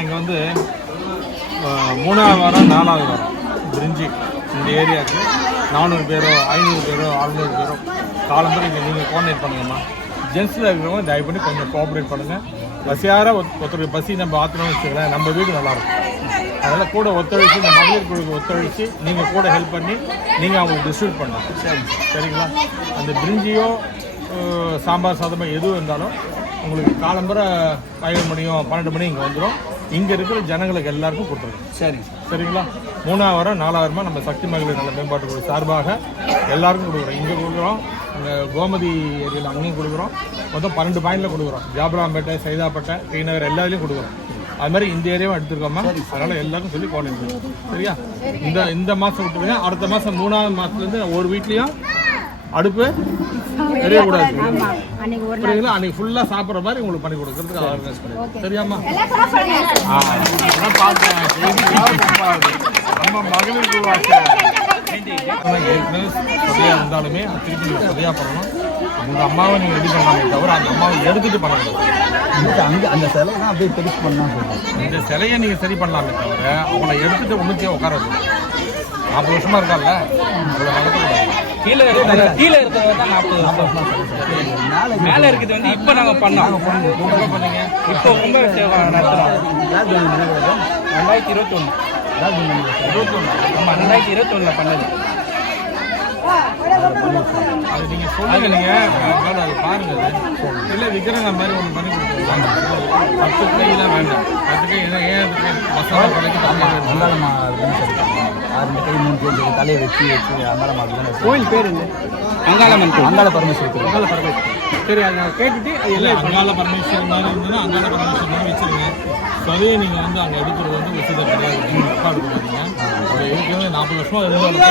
இங்கே வந்து 3ஆவது வாரம் 4ஆவது வாரம் பிரிஞ்சி இந்த ஏரியாவுக்கு 400 பேரோ 500 பேரோ 600 பேரோ காலம்பரம் இங்கே நீங்கள் கோஆர்டினேட் பண்ணுங்கம்மா. ஜென்ஸில் இருக்கிறவங்க தயவு பண்ணி கொஞ்சம் கோஆப்ரேட் பண்ணுங்கள். பசியார ஒருத்தருக்கு பசி நம்ம ஆற்றணும்னு வச்சுக்கலாம், நம்ம வீடு நல்லாயிருக்கும். அதனால் கூட ஒத்துழைச்சி இந்த மகளிர் குழுக்கு ஒத்துழைச்சி நீங்கள் கூட ஹெல்ப் பண்ணி நீங்கள் அவங்களுக்கு டிஸ்ட்ரிபியூட் பண்ணலாம். சரிங்களா? அந்த பிரிஞ்சியோ சாம்பார் சாதமோ எதுவும் இருந்தாலும் உங்களுக்கு காலம்பரை 11 மணியோ 12 மணி இங்கே வந்துடும். இங்கே இருக்கிற ஜனங்களுக்கு எல்லாருக்கும் கொடுத்துருக்கோம். சரிங்களா? 3ஆவது வாரம் 4ஆவது வாரமாக நம்ம சக்தி மகளிர் நல மேம்பாட்டு குழு சார்பாக எல்லாருக்கும் கொடுக்குறோம். இங்கே கொடுக்குறோம், இங்கே கோமதி ஏரியாவில் அங்கேயும் கொடுக்குறோம். மொத்தம் 12 பாயிண்டில் கொடுக்குறோம். ஜாபராம்பேட்டை, சைதாப்பேட்டை, ஸ்ரீநகர் எல்லாத்துலேயும் கொடுக்குறோம். அது மாதிரி இந்த ஏரியாவும் எடுத்துருக்கோமா, அதனால் எல்லாருக்கும் சொல்லி கோஆர்டினேட். சரியா? இந்த மாதம் விட்டுருங்க. அடுத்த மாதம் 3ஆவது மாதத்துலேருந்து ஒரு வீட்லேயும் அடுப்பு தெரியக்கூடாது. புரியுங்களா? அன்னைக்கு ஃபுல்லாக சாப்பிட்ற மாதிரி உங்களுக்கு பண்ணி கொடுக்குறதுக்கு ஆர்கனைஸ் பண்ணி. சரியாம்மா? பார்த்தேன் நம்ம மகளிர் சரியாக இருந்தாலுமே திருப்பி நீங்கள் சரியாக பண்ணணும். உங்கள் அம்மாவை நீங்கள் ரெடி பண்ணாமே தவிர அந்த அம்மாவை எடுத்துகிட்டு பண்ணக்கூடாது. அந்த சிலையை தான் அப்படியே பெருசு பண்ணலாம் சொல்லுவோம். இந்த சிலையை நீங்கள் சரி பண்ணலாமே தவிர அவங்கள எடுத்துகிட்டு ஒன்றுத்தையும் உட்கார வைக்கணும். 40 வருஷமாக இருக்கால, அவ்வளோ நடக்கக்கூடாது. கீழே இருக்கிறது தான் 40 மேலே இருக்குது வந்து இப்போ நாங்கள் பண்ணோம். பண்ணீங்க இப்போ ரொம்ப நடத்துகிறோம். 2021 ஆமாம், 2021 பண்ணது. அது நீங்கள் சொல்லுங்க, அது பாருங்க. இல்லை விக்கிரங்க மாதிரி ஒன்று பண்ணி கொடுத்துருக்காங்க. 10 கையெல்லாம் வேண்டாம். 10 கை ஏன் மசாலா கடைக்கு அங்காளம்மா 6 கை 3 பேர் தலையை வச்சு அங்காளம்மா. கோயில் பேர் இல்லை, அங்காள பரமேஸ்வரி. சரி, அதை கேட்டுட்டு அது எல்லாம் அங்காள பரமேஸ்வரர் மாதிரி இருந்ததுன்னா அங்காள பரமேஸ்வரர் மாதிரி வச்சுருங்க. சதையை நீங்கள் வந்து அங்கே எடுக்கிறது வந்து வசதி கிடையாது. நீங்கள் உட்காந்து கொடுக்குறீங்க. அதை ஏற்கனவே 40 வருஷமாக இருந்தாலும்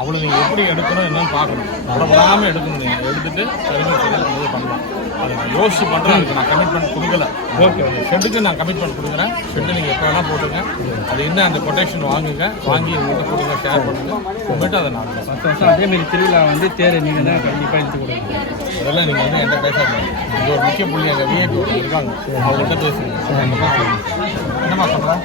அவ்வளோ நீங்கள் எப்படி எடுக்கணும் என்னன்னு பார்க்கணும். பரவாயில்லாமல் எடுக்கணும். நீங்கள் எடுத்துகிட்டு சரிங்க பண்ணலாம். அதை நான் யோசிச்சு பண்ணுறேன். அதுக்கு நான் கமிட்மெண்ட் கொடுக்கல. ஓகே, ஷெட்டுக்கு நான் கமிட்மெண்ட் கொடுக்குறேன். ஷெட்டு நீங்கள் எப்போ வேணால் போட்டுங்க. அது என்ன அந்த கொட்டேஷன் வாங்குங்க, வாங்கி உங்கள்கிட்ட போட்டுங்க, ஷேர் பண்ணுங்க. உங்கள்கிட்ட அதை நான் 10 வருஷம் அதேமாரி திருவிழா வந்து தேர் நீங்கள் தான் கண்டிப்பாக எடுத்து கொடுங்க. அதெல்லாம் நீங்கள் வந்து என்கிட்ட பேசாது. இங்கே ஒரு முக்கிய புள்ளி அங்கே விஐபி இருக்காங்க, அவங்கள்ட்ட பேசுங்க. என்னம்மா சொல்கிறேன்?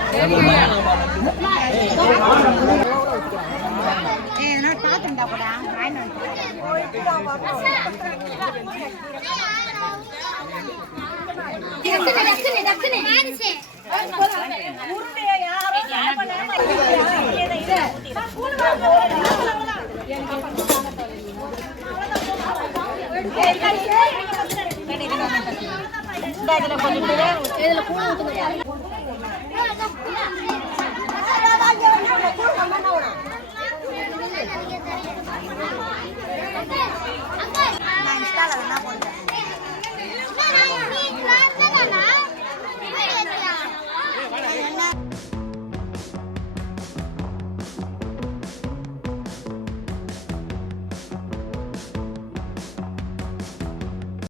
கொஞ்சம்